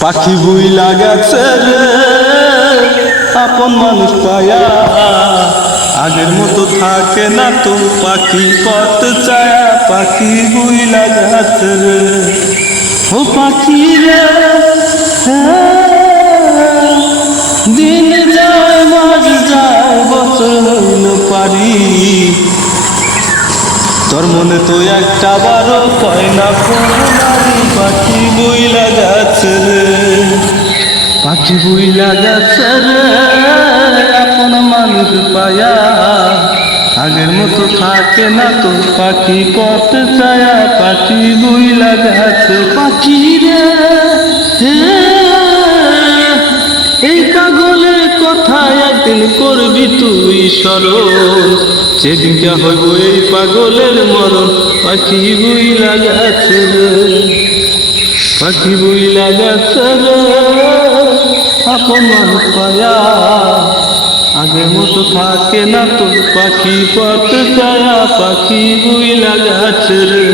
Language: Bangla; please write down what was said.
পাখি বুইলা গেছে রে আপন মানুষ পায়া, আগের মতো থাকে না তো পাখি পথ চায়া, পাখি বুইলা গেছে রে। ও পাখি রে দিন যায় মাস যায় বছর হইল পারি, তোর মনে তো একটা বারো কয় না কোনো নারী, পাখি বুইলা গেছে রে, পাখি বুইলা গেছে রে আপন মানুষ পায়া, আগের মতো থাকে না তো পাখি পথ চায়া, পাখি বুইলা গেছে। পাখি রে এই পাগলের কথা একদিন করবি তুই স্মরণ, সেদিনটা হইব এই পাগলের মরণ, পাখি বুইলা গেছে রে, পাখি বুইলা গেছে রে আপন মানুষ পায়া, আগের মতো থাকে না তো পাখি পথ চায়া, পাখি বুইলা গেছে রে।